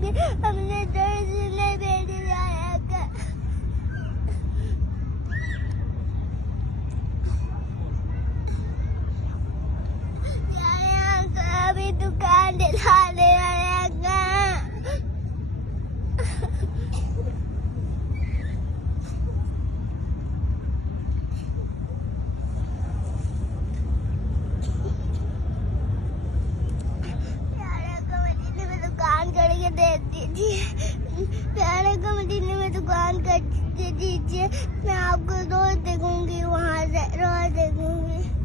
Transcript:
देखूंगी, हमने दर्द नहीं बैठ जाया कर। अभी दुकान दिखा दे करके दे दीजिए, प्यारे को मदीने में दुकान कर दीजिए। मैं आपको रोज देखूंगी, वहाँ से रोज देखूंगी।